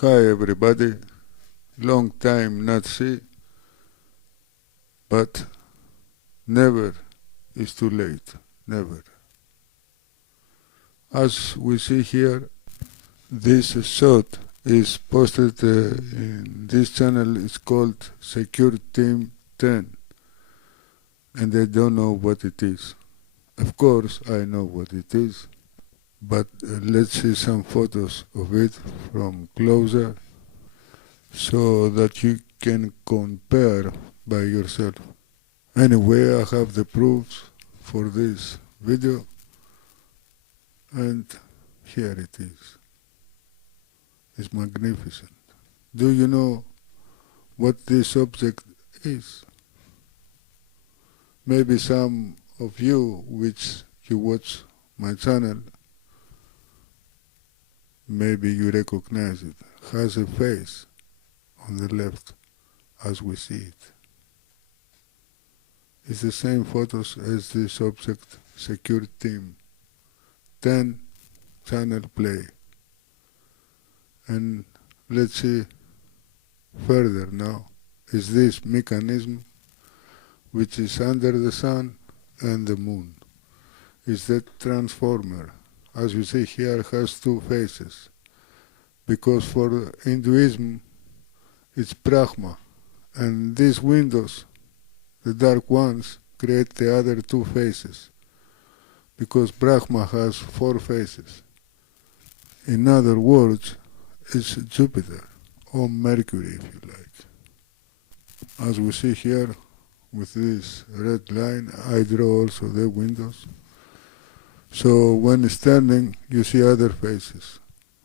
Hi everybody, long time not see, but never is too late, never. As we see here, this shot is posted in this channel. It's called SECURETEAM10, and I don't know what it is. Of course I know what it is, but let's see some photos of it from closer so that you can compare by yourself. Anyway, I have the proofs for this video, and here it is. It's magnificent. Do you know what this object is? Maybe some of you which you watch my channel, maybe you recognize it. Has a face on the left as we see it. It's the same photos as this object SECURETEAM10 channel play. And let's see further now. Is this mechanism which is under the sun and the moon? Is that transformer, as you see here, has two faces. Because for Hinduism it's brahma, and these windows, the dark ones, create the other two faces, because Brahma has four faces. In other words, it's Jupiter, or Mercury if you like. As we see here, with this red line, I draw also the windows. So when standing, you see other faces,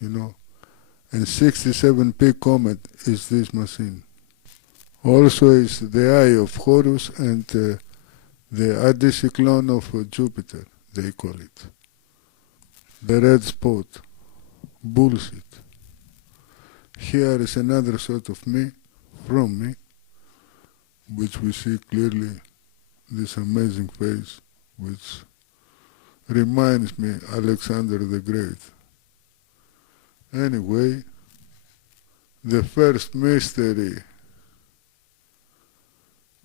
you know. And 67P comet is this machine. Also is the eye of Horus and the anticyclone of Jupiter, they call it. The red spot, bullshit. Here is another shot of me, from me, which we see clearly this amazing face, which reminds me Alexander the Great. Anyway, the first mystery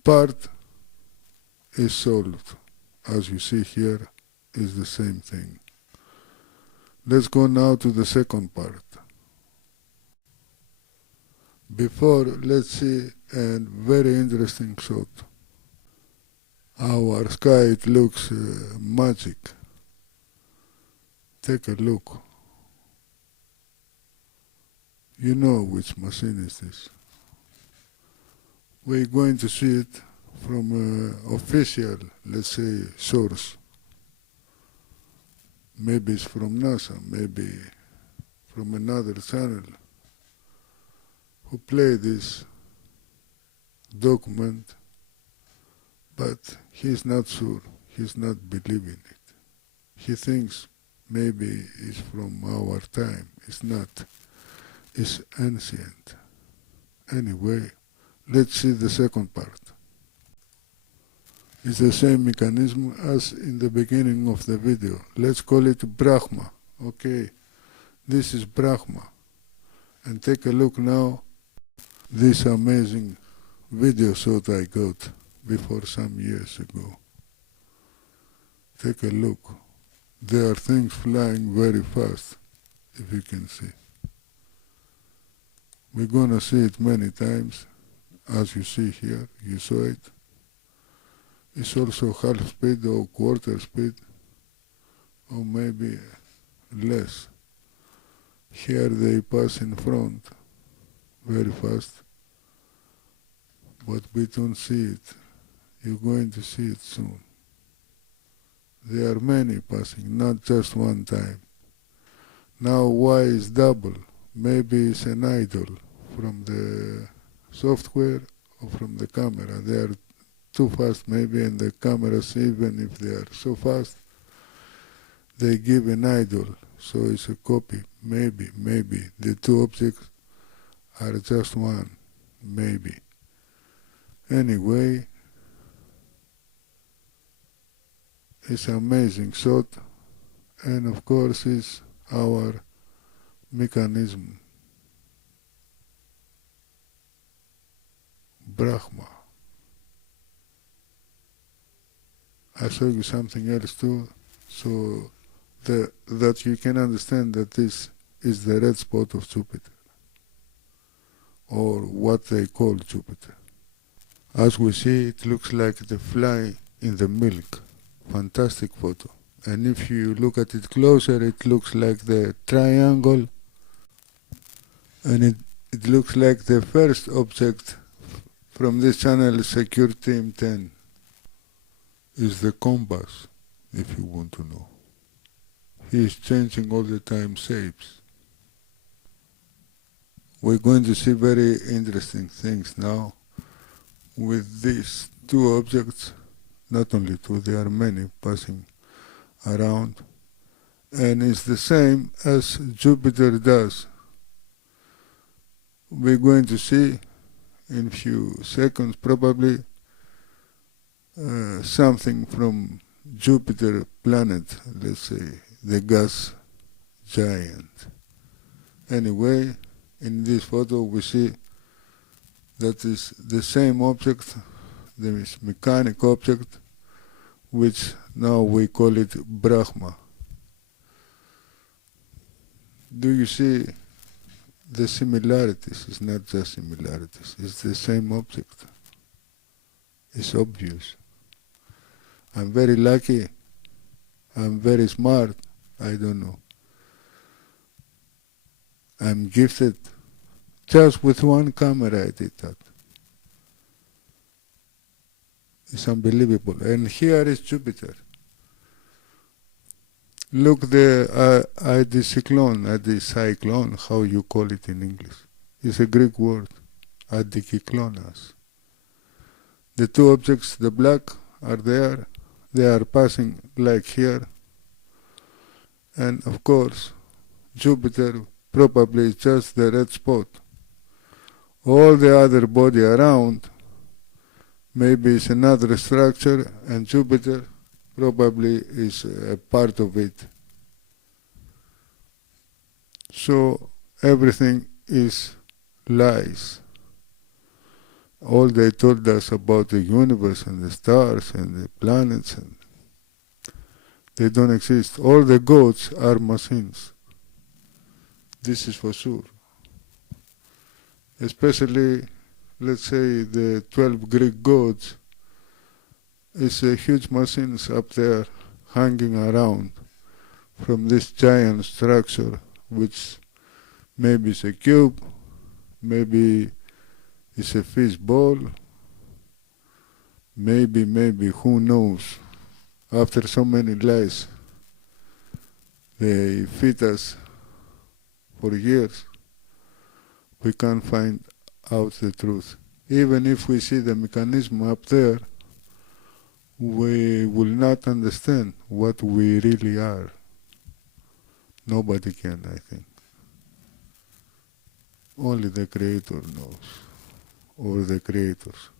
part is solved. As you see here, is the same thing. Let's go now to the second part. Before, let's see a very interesting shot. Our sky, it looks magic. Take a look. You know which machine is this. We're going to see it from an official, let's say, source. Maybe it's from NASA, maybe from another channel who play this document, but he's not sure, he's not believing it. He thinks maybe it's from our time. It's not. It's ancient. Anyway, let's see the second part. It's the same mechanism as in the beginning of the video. Let's call it Brahma. Okay, this is Brahma. And take a look now, this amazing video shot I got before some years ago. Take a look. There are things flying very fast, if you can see. We're gonna see it many times, as you see here, you saw it. It's also half speed or quarter speed, or maybe less. Here they pass in front very fast, but we don't see it. You're going to see it soon. There are many passing, not just one time. Now Y is double. Maybe it's an idol from the software or from the camera. They are too fast maybe, and the cameras, even if they are so fast, they give an idol. So it's a copy. Maybe the two objects are just one. Maybe. Anyway, it's an amazing shot, and of course it's our mechanism. Brahma. I show you something else too, so that you can understand that this is the red spot of Jupiter, or what they call Jupiter. As we see, it looks like the fly in the milk. Fantastic photo. And if you look at it closer, it looks like the triangle, and it looks like the first object from this channel, SECURETEAM10, is the compass, if you want to know. He is changing all the time shapes. We're going to see very interesting things now with these two objects, not only two, there are many passing around, and it's the same as Jupiter does. We're going to see in a few seconds probably something from Jupiter planet, let's say the gas giant. Anyway, in this photo we see that is the same object, this mechanic object, which now we call it Brahma. Do you see the similarities? It's not just similarities, it's the same object. It's obvious. I'm very lucky, I'm very smart, I don't know. I'm gifted. Just with one camera I did that. It's unbelievable. And here is Jupiter. Look at the cyclone, how you call it in English. It's a Greek word, adikyklonas. The two objects, the black, are there. They are passing like here. And of course, Jupiter probably is just the red spot. All the other body around maybe is another structure, and Jupiter probably is a part of it. So everything is lies. All they told us about the universe and the stars and the planets, and they don't exist. All the gods are machines. This is for sure. Especially, let's say, the 12 Greek gods. It's a huge machines up there hanging around from this giant structure, which maybe is a cube, maybe it's a fish ball, maybe, who knows. After so many lies, they feed us for years. We can't find out the truth. Even if we see the mechanism up there, we will not understand what we really are. Nobody can, I think. Only the Creator knows, or the creators.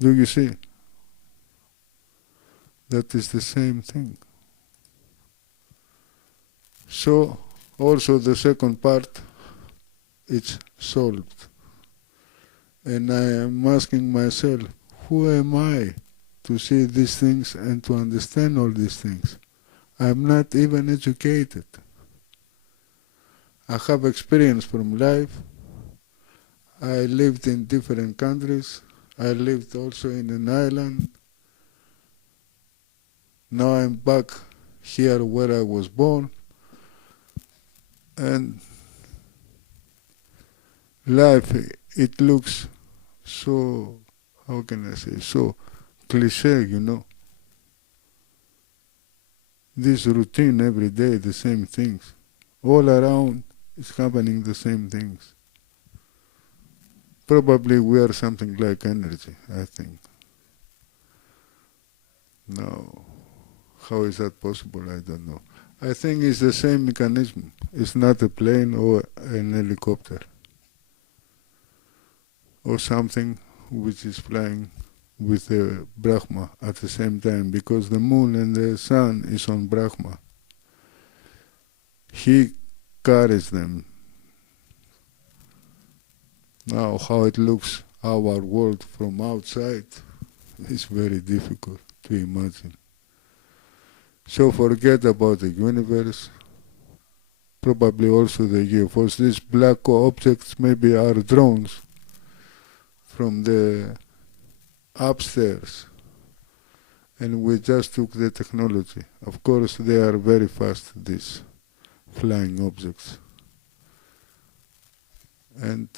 Do you see? That is the same thing. So, also the second part, it's solved. And I am asking myself, who am I to see these things and to understand all these things? I'm not even educated. I have experience from life. I lived in different countries. I lived also in an island. Now I'm back here where I was born. And life, it looks so, how can I say, so cliché, you know. This routine every day, the same things. All around is happening the same things. Probably we are something like energy, I think. No, how is that possible? I don't know. I think it's the same mechanism. It's not a plane or an helicopter or something which is flying with the Brahma at the same time, because the moon and the sun is on Brahma. He carries them. Now how it looks our world from outside is very difficult to imagine. So forget about the universe, probably also the UFOs. These black objects maybe are drones from the upstairs, and we just took the technology. Of course, they are very fast, these flying objects. And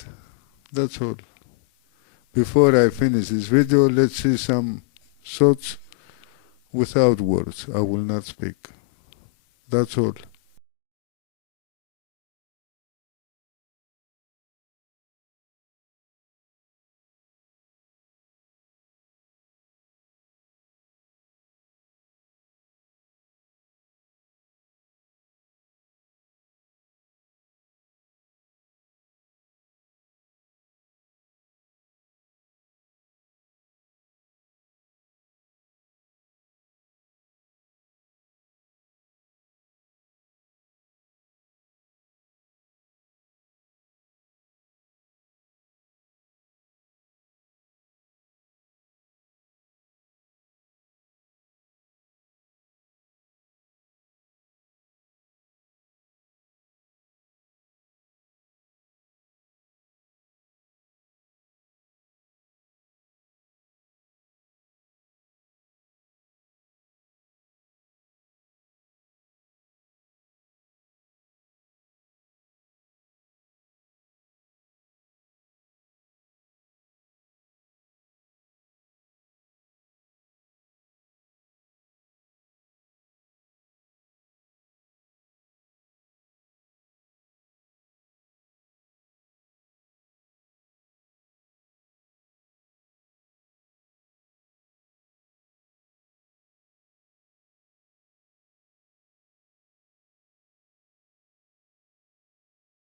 that's all. Before I finish this video, let's see some thoughts without words. I will not speak. That's all.